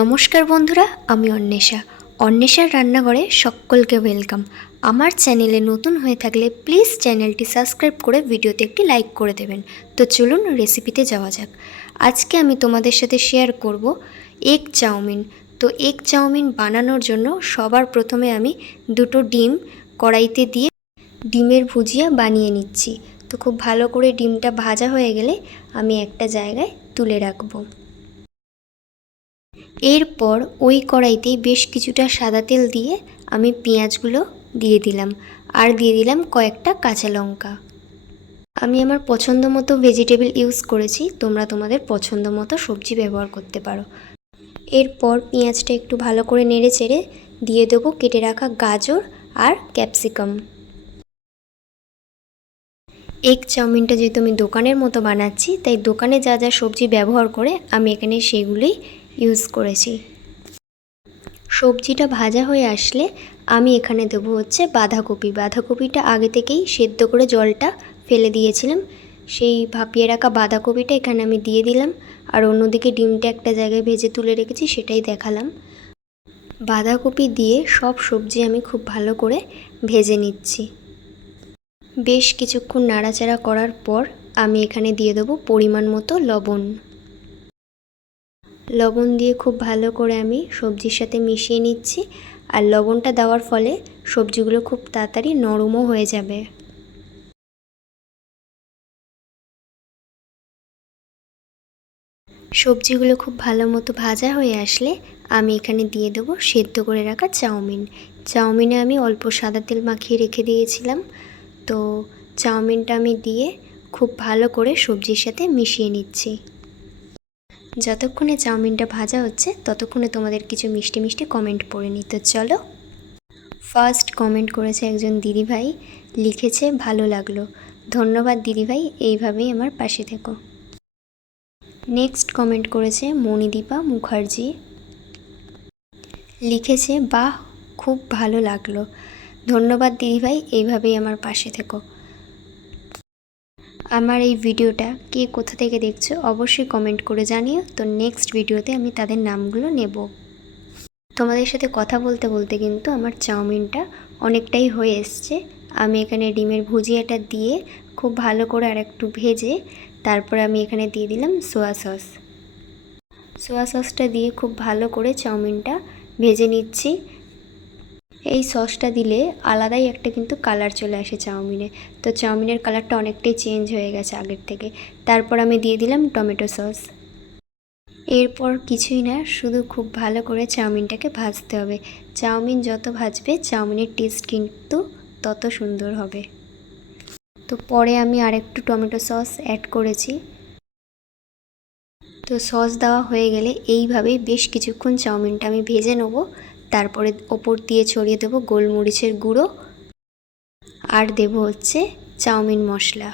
নমস্কার বন্ধুরা, আমি অন্বেষার রান্নাঘরে সকলকে ওয়েলকাম। আমার চ্যানেলে নতুন হয়ে থাকলে প্লিজ চ্যানেলটি সাবস্ক্রাইব করে ভিডিওতে একটি লাইক করে দেবেন। তো চলুন রেসিপিতে যাওয়া যাক। আজকে আমি তোমাদের সাথে শেয়ার করব এগ চাউমিন। তো এগ চাউমিন বানানোর জন্য সবার প্রথমে আমি দুটো ডিম কড়াইতে দিয়ে ডিমের ভুজিয়া বানিয়ে নিচ্ছি। তো খুব ভালো করে ডিমটা ভাজা হয়ে গেলে আমি একটা জায়গায় তুলে রাখবো। এরপর ওই কড়াইতেই বেশ কিছুটা সাদা তেল দিয়ে আমি পেঁয়াজগুলো দিয়ে দিলাম আর দিয়ে দিলাম কয়েকটা কাঁচা লঙ্কা। আমি আমার পছন্দ মতো ভেজিটেবল ইউজ করেছি, তোমরা তোমাদের পছন্দ মতো সবজি ব্যবহার করতে পারো। এরপর পেঁয়াজটা একটু ভালো করে নেড়ে চেড়ে দিয়ে দেবো কেটে রাখা গাজর আর ক্যাপসিকাম। এগ চাউমিনটা যেহেতু আমি দোকানের মতো বানাচ্ছি, তাই দোকানে যা যা সবজি ব্যবহার করে আমি এখানে সেগুলোই ইউজ করেছি। সবজিটা ভাজা হয়ে আসলে আমি এখানে দেবো বাঁধাকপিটা আগে থেকেই সেদ্ধ করে জলটা ফেলে দিয়েছিলাম। সেই ভাপিয়ে রাখা বাঁধাকপিটা এখানে আমি দিয়ে দিলাম। আর অন্যদিকে ডিমটা একটা জায়গায় ভেজে তুলে রেখেছি, সেটাই দেখালাম। বাঁধাকপি দিয়ে সব সবজি আমি খুব ভালো করে ভেজে নিচ্ছি। বেশ কিছুক্ষণ নাড়াচাড়া করার পর আমি এখানে দিয়ে দেবো পরিমাণ মতো লবণ দিয়ে খুব ভালো করে আমি সবজির সাথে মিশিয়ে নিচ্ছি। আর লবণটা দেওয়ার ফলে সবজিগুলো খুব তাড়াতাড়ি নরমও হয়ে যাবে। সবজিগুলো খুব ভালো মতো ভাজা হয়ে আসলে আমি এখানে দিয়ে দেবো সেদ্ধ করে রাখা চাউমিনে আমি অল্প সাদা তেল মাখিয়ে রেখে দিয়েছিলাম। তো চাউমিনটা আমি দিয়ে খুব ভালো করে সবজির সাথে মিশিয়ে নিচ্ছি। যতক্ষণে চাউমিনটা ভাজা হচ্ছে ততক্ষণে তোমাদের কিছু মিষ্টি মিষ্টি কমেন্ট পড়ে নিই। তো চলো। ফার্স্ট কমেন্ট করেছে একজন দিদিভাই, লিখেছে ভালো লাগলো। ধন্যবাদ দিদিভাই, এইভাবেই আমার পাশে থেকো। নেক্সট কমেন্ট করেছে মণিদীপা মুখার্জি, লিখেছে বাহ খুব ভালো লাগলো। ধন্যবাদ দিদিভাই, এইভাবেই আমার পাশে থেকো। আমার এই ভিডিওটা কে কোথা থেকে দেখছো অবশ্যই কমেন্ট করে জানিও। তো নেক্সট ভিডিওতে আমি তাদের নামগুলো নেব। তোমাদের সাথে কথা বলতে বলতে কিন্তু আমার চাউমিনটা অনেকটাই হয়ে এসছে। আমি এখানে ডিমের ভুজিয়াটা দিয়ে খুব ভালো করে আর একটু ভেজে তারপর আমি এখানে দিয়ে দিলাম সোয়া সসটা দিয়ে খুব ভালো করে চাউমিনটা ভেজে নিচ্ছি। এই সসটা দিলে আলাদাই একটা কিন্তু কালার চলে আসে চাউমিনে। তো চাউমিনের কালারটা অনেকটাই চেঞ্জ হয়ে গেছে আগের থেকে। তারপর আমি দিয়ে দিলাম টমেটো সস। এরপর কিছুই না, শুধু খুব ভালো করে চাউমিনটাকে ভাজতে হবে। চাউমিন যত ভাজবে চাউমিনের টেস্ট কিন্তু তত সুন্দর হবে। তো পরে আমি আরেকটু টমেটো সস অ্যাড করেছি। তো সস দেওয়া হয়ে গেলে এইভাবেই বেশ কিছুক্ষণ চাউমিনটা আমি ভেজে নেব। তারপরে ওপর দিয়ে ছড়িয়ে দেবো গোলমরিচের গুঁড়ো আর দেবো হচ্ছে চাউমিন মশলা।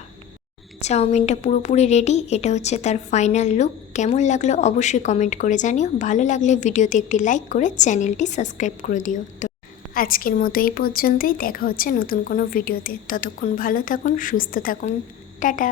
চাউমিনটা পুরোপুরি রেডি। এটা হচ্ছে তার ফাইনাল লুক। কেমন লাগলো অবশ্যই কমেন্ট করে জানিও। ভালো লাগলে ভিডিওতে একটি লাইক করে চ্যানেলটি সাবস্ক্রাইব করে দিও। তো আজকের মতো এই পর্যন্তই, দেখা হচ্ছে নতুন কোনো ভিডিওতে। ততক্ষণ ভালো থাকুন, সুস্থ থাকুন, টাটা।